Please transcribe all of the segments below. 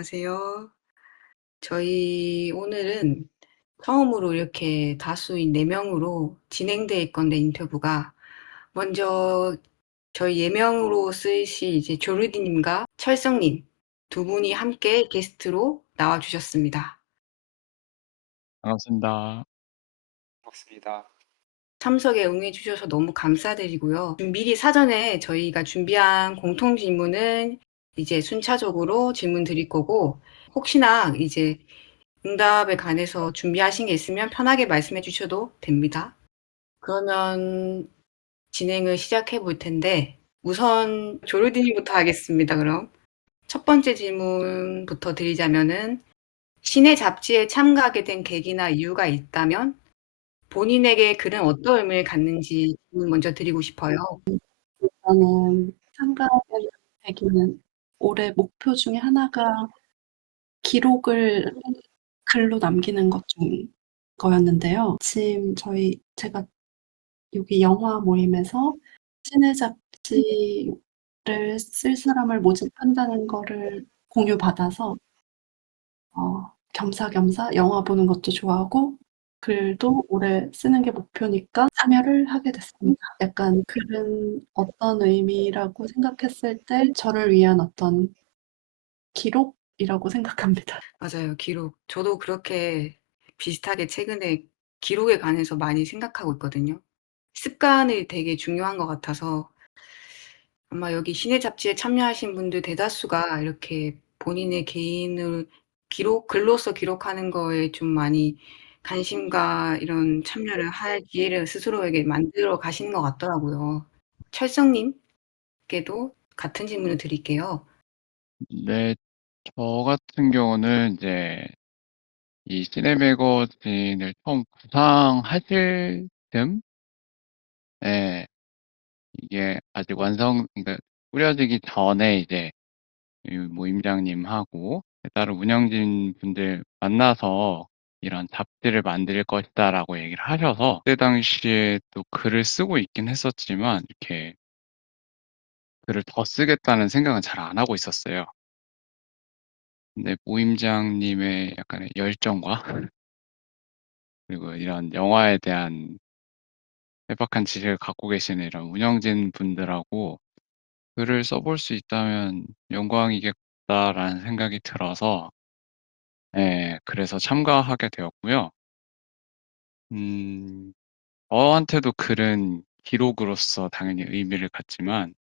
안녕하세요. 저희 오늘은 처음으로 이렇게 다수인 4명으로 진행될 건데 인터뷰가. 먼저 저희 예명으로 쓰이실 이제 조르디 님과 철성 님 두 분이 함께 게스트로 나와 주셨습니다. 반갑습니다. 반갑습니다. 참석에 응해 주셔서 너무 감사드리고요. 미리 사전에 저희가 준비한 공통 질문은 이제 순차적으로 질문 드릴 거고, 혹시나 이제 응답에 관해서 준비하신 게 있으면 편하게 말씀해 주셔도 됩니다. 그러면 진행을 시작해 볼 텐데, 우선 조르디 님부터 하겠습니다, 그럼. 첫 번째 질문부터 드리자면은, 신의 잡지에 참가하게 된 계기나 이유가 있다면 본인에게 글은 어떤 의미를 갖는지 질문 먼저 드리고 싶어요. 저는 참가하게 되기는 올해 목표 중에 하나가 기록을 글로 남기는 것 중 거였는데요. 마침 제가 여기 영화 모임에서 신의 잡지를 쓸 사람을 모집한다는 거를 공유받아서 겸사겸사 영화 보는 것도 좋아하고 글도 올해 쓰는 게 목표니까 참여를 하게 됐습니다. 약간 글은 어떤 의미라고 생각했을 때 저를 위한 어떤 기록이라고 생각합니다. 맞아요. 기록. 저도 그렇게 비슷하게 최근에 기록에 관해서 많이 생각하고 있거든요. 습관이 되게 중요한 것 같아서 아마 여기 신의 잡지에 참여하신 분들 대다수가 이렇게 본인의 개인을 글로써 기록하는 거에 좀 많이 관심과 이런 참여를 할 기회를 스스로에게 만들어 가시는 것 같더라고요. 철성 님께도 같은 질문을 드릴게요. 네. 저 같은 경우는 이제 이 시네 매거진을 처음 구상하실 즈음 예. 이게 아직 그러니까 꾸려지기 전에 이제 이 모임장님하고 다른 운영진 분들 만나서 "이런 잡지를 만들 것이다."라고 얘기를 하셔서 그때 당시에 또 글을 쓰고 있긴 했었지만 이렇게 글을 더 쓰겠다는 생각은 잘 안 하고 있었어요. 근데 모임장님의 약간의 열정과 그리고 이런 영화에 대한 해박한 지식을 갖고 계시는 이런 운영진 분들하고 '글을 써볼 수 있다면 영광이겠다.'라는 생각이 들어서 그래서 참가하게 되었고요. 음 저한테도 글은 기록으로서 당연히 의미를 갖지만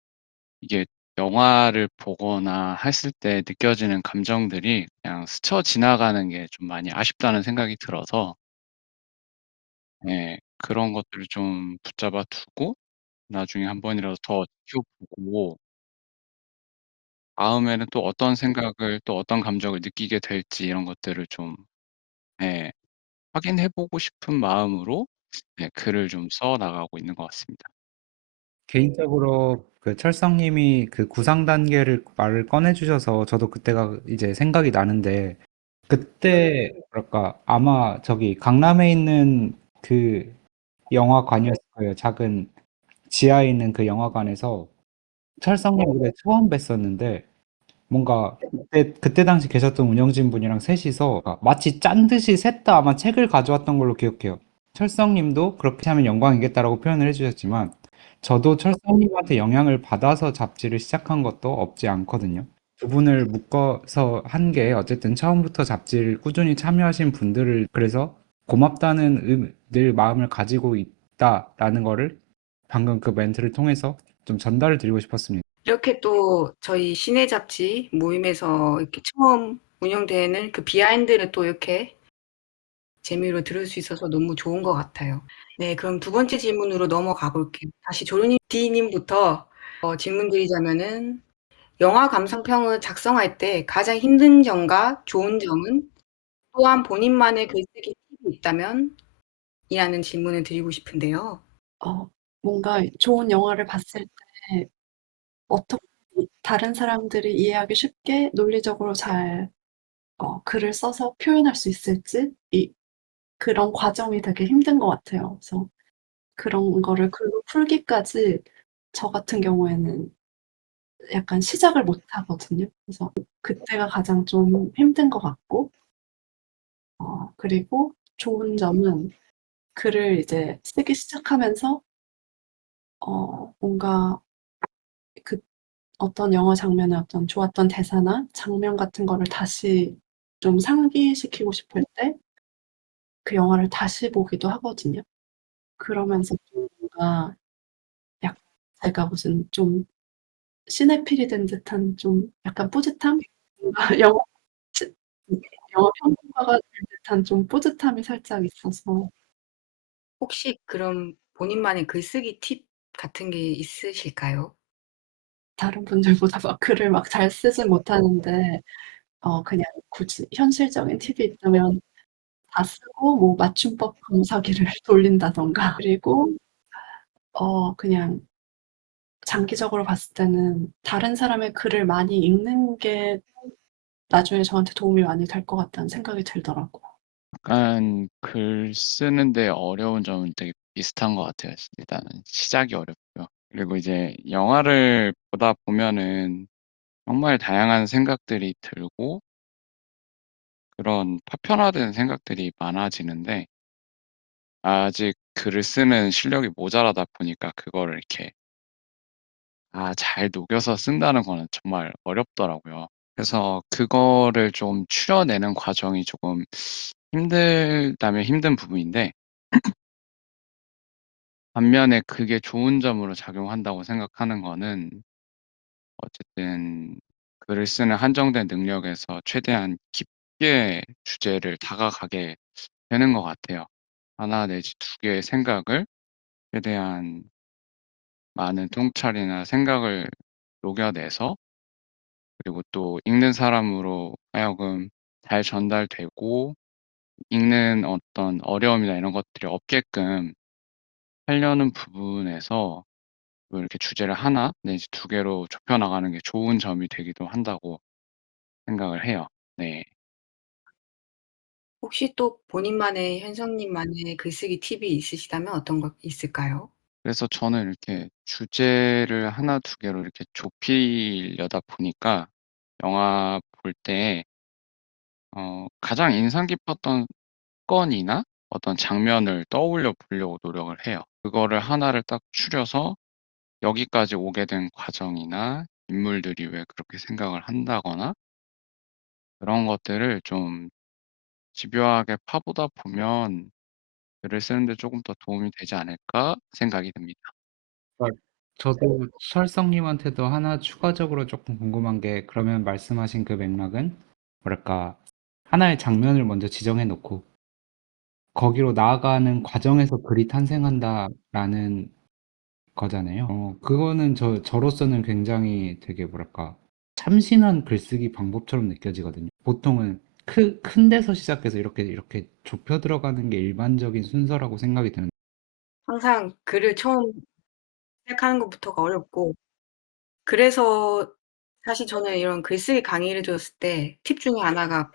이게 영화를 보거나 했을 때 느껴지는 감정들이 그냥 스쳐 지나가는 게 좀 많이 아쉽다는 생각이 들어서 그런 것들을 좀 붙잡아 두고 나중에 한 번이라도 더 지켜보고 다음에는 또 어떤 생각을 또 어떤 감정을 느끼게 될지 이런 것들을 좀 예 확인해 보고 싶은 마음으로 글을 좀 써 나가고 있는 것 같습니다. 개인적으로 그 철성님이 그 구상 단계를 말을 꺼내 주셔서 저도 그때가 이제 생각이 나는데, 그때 뭐랄까 아마 저기 강남에 있는 그 영화관이었을 거예요. 작은 지하에 있는 그 영화관에서 철성님 무대 처음 뵀었는데, 뭔가 그때 당시 계셨던 운영진 분이랑 셋이서 마치 짠 듯이 셋 다 아마 책을 가져왔던 걸로 기억해요. 철성님도 그렇게 하면 영광이겠다라고 표현을 해주셨지만, 저도 철성님한테 영향을 받아서 잡지를 시작한 것도 없지 않거든요. 두 분을 묶어서 한 게 어쨌든 처음부터 잡지를 꾸준히 참여하신 분들을, 그래서 고맙다는 늘 마음을 가지고 있다라는 거를 방금 그 멘트를 통해서 좀 전달을 드리고 싶었습니다. 이렇게 또 저희 신의 잡지 모임에서 이렇게 처음 운영되는 그 비하인드를 또 이렇게 재미로 들을 수 있어서 너무 좋은 것 같아요. 네, 그럼 두 번째 질문으로 넘어가 볼게요. 다시 조르니 D 님부터 질문 드리자면은 영화 감상평을 작성할 때 가장 힘든 점과 좋은 점은, 또한 본인만의 글쓰기 팁이 있다면 이라는 질문을 드리고 싶은데요. 뭔가 좋은 영화를 봤을 때 어떻게 다른 사람들이 이해하기 쉽게 논리적으로 잘 글을 써서 표현할 수 있을지 그런 과정이 되게 힘든 것 같아요. 그래서 그런 거를 글로 풀기까지 저 같은 경우에는 약간 시작을 못 하거든요. 그래서 그때가 가장 좀 힘든 것 같고, 그리고 좋은 점은 글을 이제 쓰기 시작하면서 뭔가 그 어떤 영화 장면의 어떤 좋았던 대사나 장면 같은 거를 다시 좀 상기시키고 싶을 때 그 영화를 다시 보기도 하거든요. 그러면서 좀 뭔가 약 제가 무슨 좀 시네필이 된 듯한 좀 약간 뿌듯함? 뭔가 영화 치 영화 평론가가 된 듯한 좀 뿌듯함이 살짝 있어서 혹시 그럼 본인만의 글쓰기 팁 같은 게 있으실까요? 다른 분들보다 막 글을 막 잘 쓰진 못하는데 그냥 굳이 현실적인 팁이 있다면 다 쓰고 뭐 맞춤법 검사기를 돌린다든가 그리고 그냥 장기적으로 봤을 때는 다른 사람의 글을 많이 읽는 게 나중에 저한테 도움이 많이 될 것 같다는 생각이 들더라고요. 약간 글 쓰는데 어려운 점은 되게 비슷한 것 같아요. 일단은 시작이 어렵고요. 그리고 이제 영화를 보다 보면은 정말 다양한 생각들이 들고 그런 파편화된 생각들이 많아지는데 아직 글을 쓰는 실력이 모자라다 보니까 그거를 이렇게 잘 녹여서 쓴다는 거는 정말 어렵더라고요. 그래서 그거를 좀 추려내는 과정이 조금 힘들다면 힘든 부분인데 반면에 그게 좋은 점으로 작용한다고 생각하는 거는 어쨌든 글을 쓰는 한정된 능력에서 최대한 깊게 주제를 다가가게 되는 것 같아요. 하나 내지 두 개의 생각을 최대한 많은 통찰이나 생각을 녹여내서 그리고 또 읽는 사람으로 하여금 잘 전달되고 읽는 어떤 어려움이나 이런 것들이 없게끔 하려는 부분에서 뭐 이렇게 주제를 하나 내지 두 개로 좁혀 나가는 게 좋은 점이 되기도 한다고 생각을 해요. 네. 혹시 또 본인만의 현성님만의 글쓰기 팁이 있으시다면 어떤 거 있을까요? 그래서 저는 이렇게 주제를 하나 두 개로 이렇게 좁히려다 보니까 영화 볼 때 가장 인상 깊었던 건이나 어떤 장면을 떠올려 보려고 노력을 해요. 그거를 하나를 딱 추려서 여기까지 오게 된 과정이나 인물들이 왜 그렇게 생각을 한다거나 그런 것들을 좀 집요하게 파보다 보면 '글을 쓰는 데 쪼금 더 도움이 되지 않을까?' 생각이 듭니다. 저도 철성님한테도 하나 추가적으로 조금 궁금한 게 그러면 말씀하신 그 맥락은 뭐랄까 하나의 장면을 먼저 지정해 놓고 거기로 나아가는 과정에서 글이 탄생한다라는 거잖아요. 그거는 저로서는 굉장히 되게 뭐랄까 참신한 글쓰기 방법처럼 느껴지거든요. 보통은 큰 데서 시작해서 이렇게 좁혀 들어가는 게 일반적인 순서라고 생각이 드는데 항상 글을 처음 시작하는 것부터가 어렵고 그래서 사실 저는 이런 글쓰기 강의를 들었을 때 팁 중에 하나가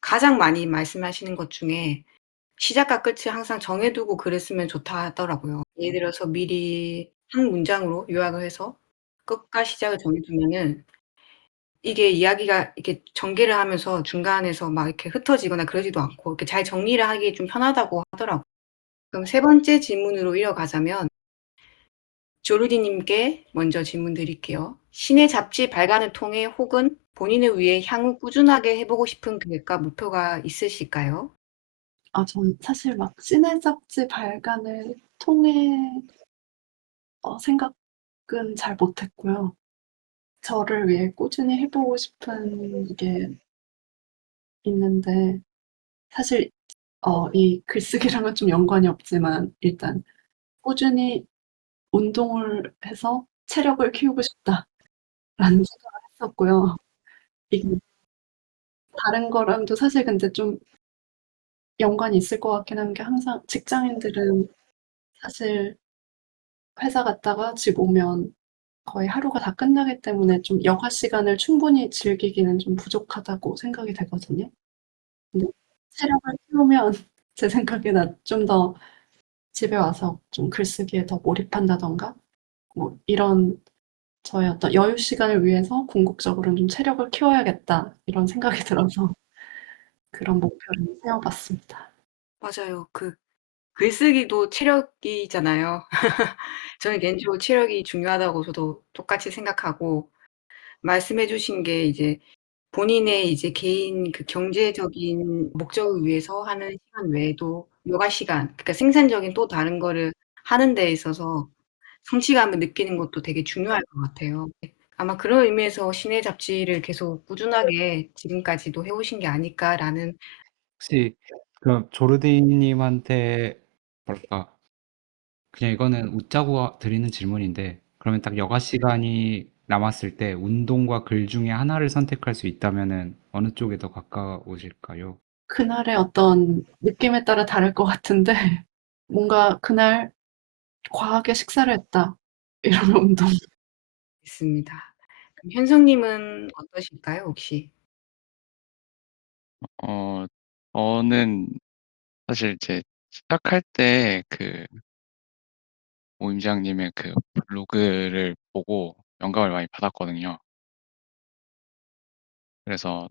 가장 많이 말씀하시는 것 중에 시작과 끝을 항상 정해 두고 글을 쓰면 좋다 하더라고요. 예를 들어서 미리 한 문장으로 요약을 해서 끝과 시작을 정해 두면은 이게 이야기가 이렇게 전개를 하면서 중간에서 막 이렇게 흩어지거나 그러지도 않고 이렇게 잘 정리를 하기 좀 편하다고 하더라고요. 그럼 세 번째 질문으로 이어가자면 조르디 님께 먼저 질문 드릴게요. 신의 잡지 발간을 통해 혹은 본인을 위해 향후 꾸준하게 해 보고 싶은 계획과 목표가 있으실까요? 전 사실 막 시네 잡지 발간을 통해 생각은 잘 못했고요. 저를 위해 꾸준히 해 보고 싶은 게 있는데 사실 이 글쓰기랑은 좀 연관이 없지만 일단 '꾸준히 운동을 해서 체력을 키우고 싶다.'라는 생각을 했었고요. 이게 다른 거랑도 사실 근데 좀 연관이 있을 것 같긴 한 게 항상 직장인들은 사실 회사 갔다가 집 오면 거의 하루가 다 끝나기 때문에 좀 여가 시간을 충분히 즐기기는 좀 부족하다고 생각이 되거든요. 근데 체력을 키우면 제 생각에는 좀 더 집에 와서 좀 글쓰기에 더 몰입한다든가 뭐 이런 저의 어떤 여유 시간을 위해서 궁극적으로는 좀 '체력을 키워야겠다.' 이런 생각이 들어서 그런 목표를 세워 봤습니다. 맞아요. 글쓰기도 체력이잖아요. 저는 개인적으로 체력이 중요하다고 저도 똑같이 생각하고 말씀해 주신 게 이제 본인의 이제 개인 경제적인 목적을 위해서 하는 시간 외에도 여가 시간, 그러니까 생산적인 또 다른 거를 하는 데 있어서 성취감을 느끼는 것도 되게 중요할 것 같아요. 아마 그런 의미에서 신의 잡지를 계속 꾸준하게 지금까지도 해 오신 게 아닐까라는. 혹시 그럼 조르디님한테 뭐랄까 그냥 이거는 웃자고 드리는 질문인데 그러면 딱 여가 시간이 남았을 때 운동과 글 중에 하나를 선택할 수 있다면은 어느 쪽에 더 가까우실까요? 그날의 어떤 느낌에 따라 다를 것 같은데 뭔가 그날 과하게 식사를 했다 이러면 운동. 있습니다. 그럼 현성님은 어떠실까요, 혹시? 어 저는 사실 이제 시작할 때 오임장님의 블로그를 보고 영감을 많이 받았거든요. 그래서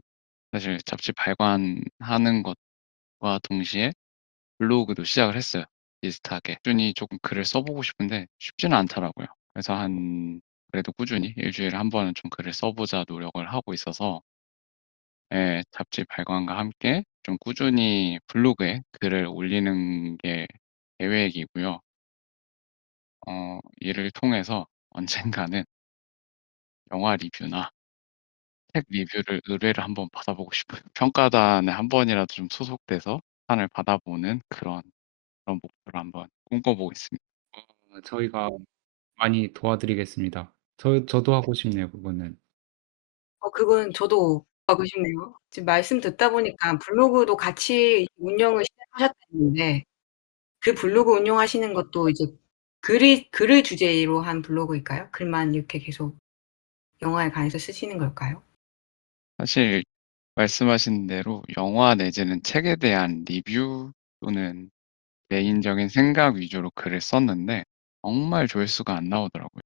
사실 잡지 발간하는 것과 동시에 블로그도 시작을 했어요, 비슷하게. 꾸준히 조금 글을 써 보고 싶은데 쉽지는 않더라고요. 그래서 그래도 꾸준히 일 주일에 한 번은 좀 글을 써 보자 노력을 하고 있어서 예, 잡지 발간과 함께 좀 꾸준히 블로그에 글을 올리는 게 계획이고요. 이를 통해서 언젠가는 영화 리뷰나 책 리뷰를 의뢰를 한번 받아보고 싶어요. 평가단에 한 번이라도 좀 소속돼서 상을 받아보는 그런 목표를 한번 꿈꿔보고 있습니다. 저희가 많이 도와드리겠습니다. 저도 하고 싶네요, 그거는. 그건 저도 하고 싶네요. 지금 말씀 듣다 보니까 블로그도 같이 운영을 시작하셨다는데 그 블로그 운영하시는 것도 이제 글을 주제로 한 블로그일까요? 글만 이렇게 계속 영화에 관해서 쓰시는 걸까요? 사실 말씀하신 대로 영화 내지는 책에 대한 리뷰 또는 개인적인 생각 위주로 글을 썼는데 정말 조회수가 안 나오더라고요.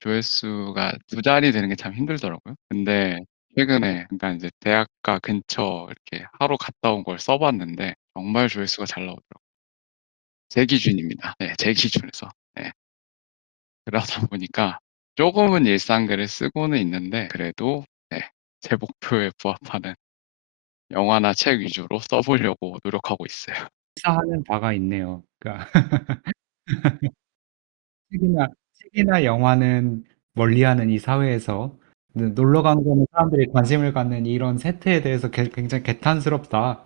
조회수가 두 자리 되는 게 참 힘들더라고요. 근데 최근에 그러니까 이제 대학가 근처 이렇게 하루 갔다 온 걸 써 봤는데 정말 조회수가 잘 나오더라고요. 제 기준입니다. 네, 제 기준에서. 네. 그러다 보니까 조금은 일상글을 쓰고는 있는데 그래도 네, 제 목표에 부합하는 영화나 책 위주로 써 보려고 노력하고 있어요. 식사하는 바가 있네요. 그러니까 책이나 책이나 영화는 멀리하는 이 사회에서 놀러 가는 거는 사람들이 관심을 갖는 이런 세태에 대해서 굉장히 개탄스럽다.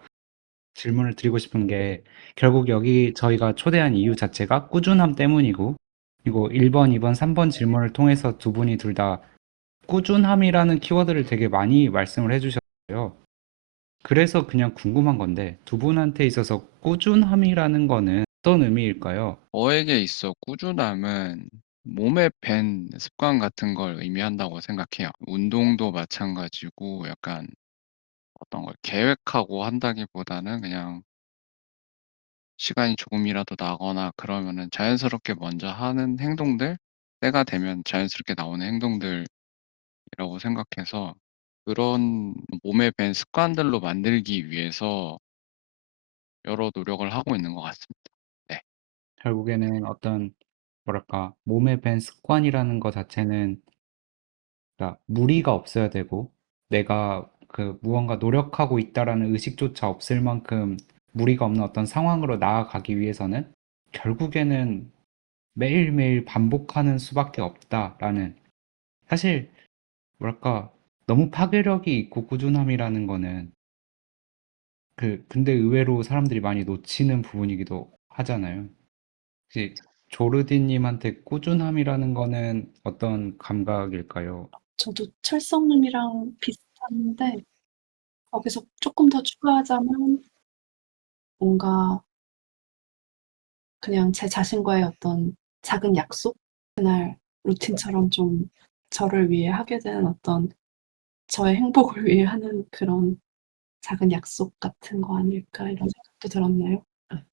질문을 드리고 싶은 게 결국 여기 저희가 초대한 이유 자체가 꾸준함 때문이고 그리고 1번, 2번, 3번 질문을 통해서 두 분이 둘 다 꾸준함이라는 키워드를 되게 많이 말씀을 해주셨어요. 그래서 그냥 궁금한 건데 두 분한테 있어서 꾸준함이라는 거는 어떤 의미일까요? 저에게 있어 꾸준함은 몸에 밴 습관 같은 걸 의미한다고 생각해요. 운동도 마찬가지고 약간 어떤 걸 계획하고 한다기보다는 그냥 시간이 조금이라도 나거나 그러면은 자연스럽게 먼저 하는 행동들, 때가 되면 자연스럽게 나오는 행동들이라고 생각해서 그런 몸에 밴 습관들로 만들기 위해서 여러 노력을 하고 있는 것 같습니다. 네. 결국에는 어떤 뭐랄까 몸에 밴 습관이라는 것 자체는 그러니까 무리가 없어야 되고 내가 무언가 노력하고 있다라는 의식조차 없을 만큼 무리가 없는 어떤 상황으로 나아가기 위해서는 결국에는 매일매일 반복하는 수밖에 없다라는 사실 뭐랄까 너무 파괴력이 있고 꾸준함이라는 거는 근데 의외로 사람들이 많이 놓치는 부분이기도 하잖아요. 혹시 조르디님한테 꾸준함이라는 거는 어떤 감각일까요? 저도 철성님이랑 비슷한데 거기서 쪼끔 더 추가하자면 뭔가 그냥 제 자신과의 어떤 작은 약속? 그날 루틴처럼 좀 저를 위해 하게 되는 어떤 저의 행복을 위해 하는 그런 작은 약속 같은 거 아닐까 이런 생각도 들었네요. 예.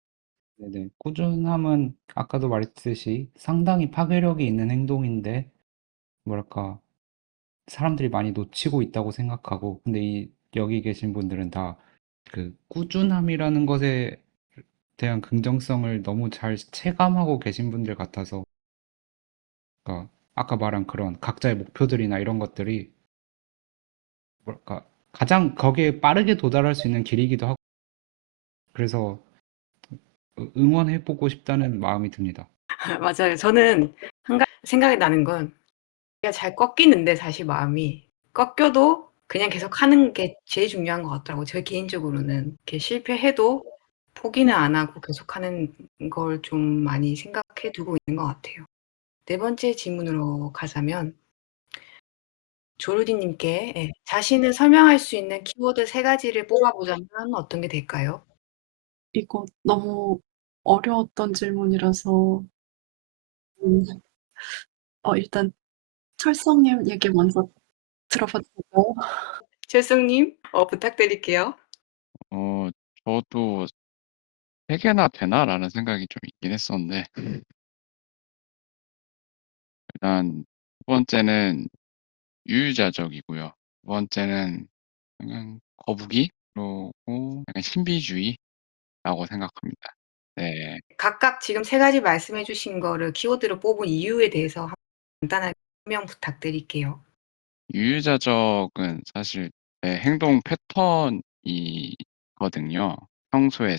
네네. 꾸준함은 아까도 말했듯이 상당히 파괴력이 있는 행동인데 뭐랄까, 사람들이 많이 놓치고 있다고 생각하고, 근데 여기 계신 분들은 다 그 꾸준함이라는 것에 대한 긍정성을 너무 잘 체감하고 계신 분들 같아서, 그러니까 아까 말한 그런 각자의 목표들이나 이런 것들이 뭐랄까, 가장 거기에 빠르게 도달할 수 있는 길이기도 하고, 그래서 응원해보고 싶다는 마음이 듭니다. 맞아요. 저는 한 가지 생각이 나는 건 제가 잘 꺾이는데 사실 마음이 꺾여도 그냥 계속 하는 게 제일 중요한 것 같더라고요. 저 개인적으로는 이렇게 실패해도 포기는 안 하고 계속하는 걸 좀 많이 생각해 두고 있는 것 같아요. 네 번째 질문으로 가자면 조르디님께 자신을 설명할 수 있는 키워드 세 가지를 뽑아보자면 어떤 게 될까요? 이거 너무 어려웠던 질문이라서 일단 철성님 얘기 먼저 들어봐도 될까요? 철성님 부탁드릴게요. 어, 저도 3개나 되나라는 생각이 좀 있긴 했었는데, 일단 두 번째는 유유자적이고요. 두 번째는 그냥 거북이, 그리고 약간 신비주의라고 생각합니다. 네. 각각 지금 세 가지 말씀해 주신 거를 키워드로 뽑은 이유에 대해서 간단하게 설명 부탁드릴게요. 유유자적은 사실 제 행동 패턴이거든요. 평소에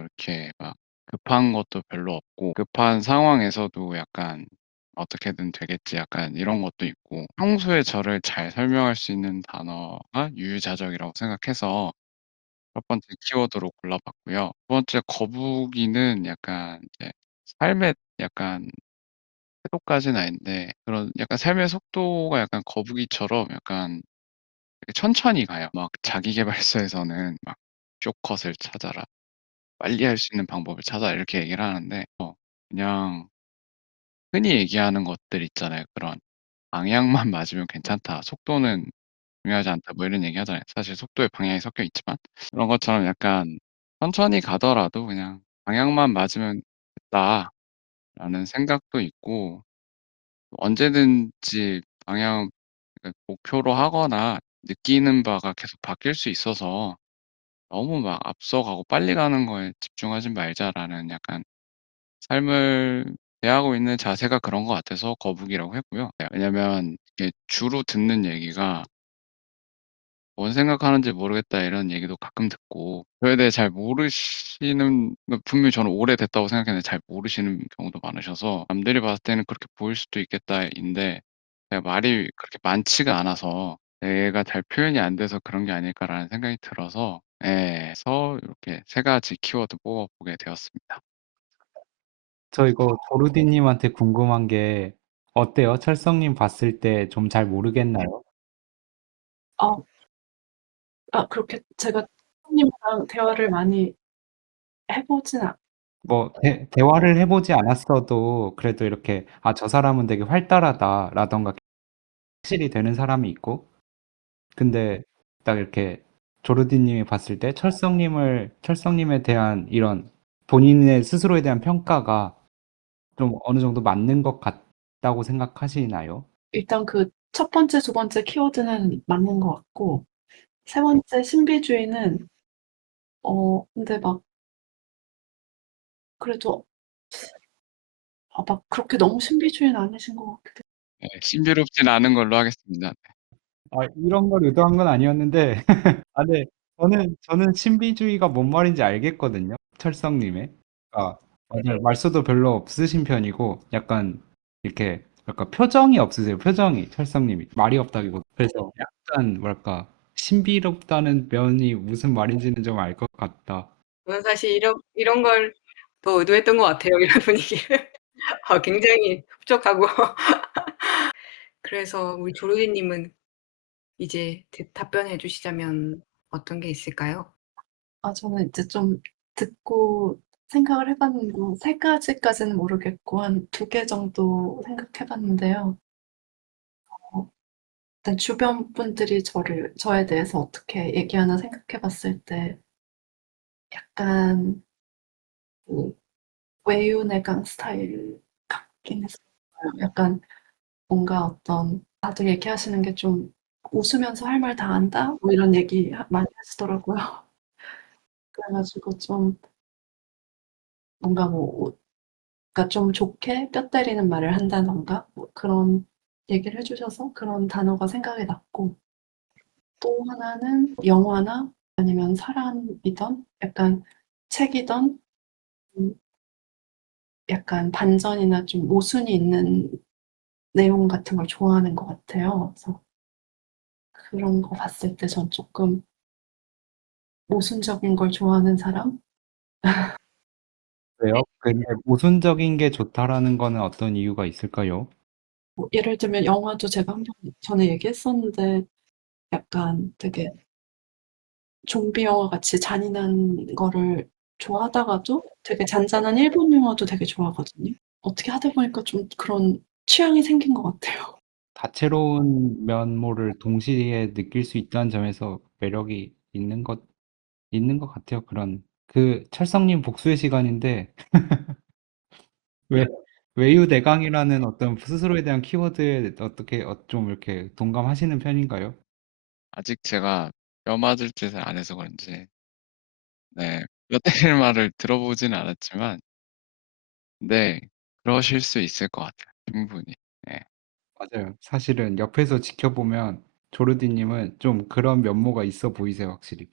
이렇게 막 급한 것도 별로 없고, 급한 상황에서도 약간 '어떻게든 되겠지.' 약간 이런 것도 있고, 평소에 저를 잘 설명할 수 있는 단어가 유유자적이라고 생각해서 첫 번째 키워드로 골라 봤고요. 두 번째 거북이는 약간 이제 삶의 약간 태도까지는 아닌데, 그런 약간 삶의 속도가 약간 거북이처럼 약간 되게 천천히 가요. 막 자기계발서에서는 막 "숏컷을 찾아라. 빨리 할 수 있는 방법을 찾아라." 이렇게 얘기를 하는데, 그냥 흔히 얘기하는 것들 있잖아요. 그런 "방향만 맞으면 괜찮다. 속도는 중요하지 않다." 뭐 이런 얘기 하잖아요. 사실 속도에 방향이 섞여 있지만, 그런 것처럼 약간 '천천히 가더라도 그냥 방향만 맞으면 됐다.'라는 생각도 있고, 언제든지 목표로 하거나 느끼는 바가 계속 바뀔 수 있어서 '너무 막 앞서가고 빨리 가는 거에 집중하지 말자.'라는 약간 삶을 대하고 있는 자세가 그런 것 같아서 거북이라고 했고요. 네, 왜냐면 이게 주로 듣는 얘기가 "뭔 생각하는지 모르겠다." 이런 얘기도 가끔 듣고, 그에 대해 잘 모르시는, 분명히 저는 오래됐다고 생각했는데 잘 모르시는 경우도 많으셔서 '남들이 봤을 때는 그렇게 보일 수도 있겠다.'인데, 제가 말이 그렇게 많지가 않아서 '내가 잘 표현이 안 돼서 그런 게 아닐까.'라는 생각이 들어서, 그래서 이렇게 세 가지 키워드 뽑아 보게 되었습니다. 저 이거 조르디님한테 궁금한 게 어때요? 철성님 봤을 때 좀 잘 모르겠나요? 어 그렇게 제가 철성님이랑 대화를 많이 해 보진 뭐 대화를 해보지 않았어도 그래도 이렇게 '아, 저 사람은 되게 활달하다.'라던가 확실히 되는 사람이 있고, 근데 딱 이렇게 조르디님이 봤을 때 철성님에 대한 이런 본인의 스스로에 대한 평가가 좀 어느 정도 맞는 것 같다고 생각하시나요? 일단 그 첫 번째, 두 번째 키워드는 맞는 것 같고 세 번째 신비주의는 근데 막 그래도 막 그렇게 너무 신비주의는 아니신 것 같기도 신비롭진 않은 걸로 하겠습니다. 아, 이런 걸 의도한 건 아니었는데 네. 저는 신비주의가 뭔 말인지 알겠거든요, 철성님의. 아, 맞아요. 말수도 별로 없으신 편이고 약간 이렇게 약간 표정이 없으세요, 표정이, 철성님이. 말이 없다기보다. 그래서 약간 뭐랄까, 신비롭다는 면이 무슨 말인지는 좀 알 것 같다. 저는 사실 이런 걸 더 의도했던 것 같아요, 이런 분위기를. 굉장히 흡족하고. 그래서 우리 조르디님은 이제 답변해 주시자면 어떤 게 있을까요? 저는 이제 좀 듣고 생각을 해 봤는데 세 가지까지는 모르겠고 한 두 개 정도 생각해 봤는데요. 어 일단 주변 분들이 저에 대해서 어떻게 얘기하나 생각해 봤을 때 약간 그 외유내강 스타일 같긴 했어요. 약간 뭔가 어떤 다들 얘기하시는 게 좀 "웃으면서 할 말 다 한다?" 뭐 이런 얘기 많이 하시더라고요. 그래 가지고 좀 뭔가 뭐 그러니까 좀 좋게 뼈 때리는 말을 한다든가 뭐 그런 얘기를 해 주셔서 그런 단어가 생각이 났고, 또 하나는 영화나 아니면 사람이든 약간 책이든 음 약간 반전이나 좀 모순이 있는 내용 같은 걸 좋아하는 것 같아요. 그래서 그런 거 봤을 때 전 쪼끔 모순적인 걸 좋아하는 사람? 왜요? 근데 모순적인 게 좋다라는 거는 어떤 이유가 있을까요? 뭐 예를 들면 영화도 제가 한 번 전에 얘기했었는데 약간 되게 좀비 영화 같이 잔인한 거를 좋아하다가도 되게 잔잔한 일본 영화도 되게 좋아하거든요. 어떻게 하다 보니까 좀 그런 취향이 생긴 것 같아요. 다채로운 면모를 동시에 느낄 수 있다는 점에서 매력이 있는 것 같아요. 그런 그 철성님 복수의 시간인데 왜 외유내강이라는 어떤 스스로에 대한 키워드에 어떻게 좀 이렇게 동감하시는 편인가요? 아직 제가 뼈 맞을 짓을 안 해서 그런지 네 뼈 때릴 말을 들어보지는 않았지만 네 그러실 수 있을 것 같아요 충분히. 네. 맞아요. 사실은 옆에서 지켜보면 조르디 님은 좀 그런 면모가 있어 보이세요, 확실히.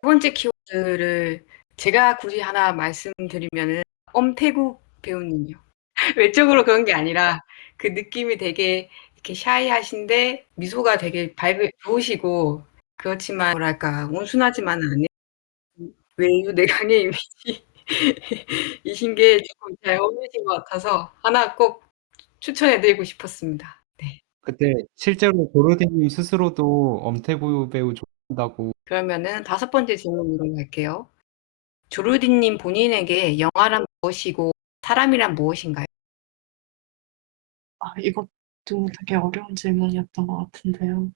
두 번째 키워드를 제가 굳이 하나 말씀드리면은 엄태국 배우님이요. 외적으로 그런 게 아니라 그 느낌이 되게 이렇게 샤이하신데 미소가 되게 좋으시고, 그렇지만 뭐랄까 온순하지만은 않은 외유내강의 이미지 이신 게 조금 잘 어울리신 것 같아서 하나 꼭 추천해 드리고 싶었습니다. 네. 그때 실제로 조르디 님 스스로도 엄태구 배우 좋아한다고. 그러면은 다섯 번째 질문으로 갈게요. 조르디 님 본인에게 영화란 무엇이고 사람이란 무엇인가요? 아 이것도 되게 어려운 질문이었던 것 같은데요.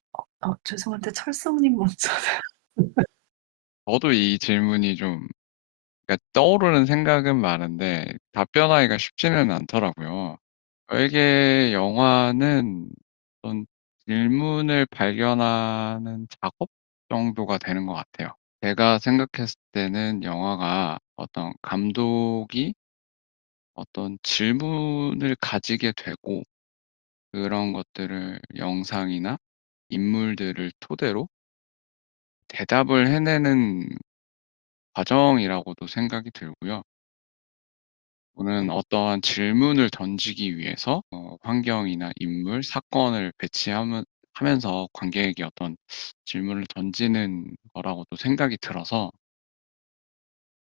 죄송한데 철성님 먼저. 저도 이 질문이 좀 그러니까 떠오르는 생각은 많은데 답변하기가 쉽지는 않더라고요. 저에게 영화는 어떤 질문을 발견하는 작업 정도가 되는 것 같아요. 제가 생각했을 때는 영화가 어떤 감독이 어떤 질문을 가지게 되고 그런 것들을 영상이나 인물들을 토대로 대답을 해내는 과정이라고도 생각이 들고요. 또는 어떠한 질문을 던지기 위해서 환경이나 인물, 사건을 하면서 관객에게 어떤 질문을 던지는 거라고도 생각이 들어서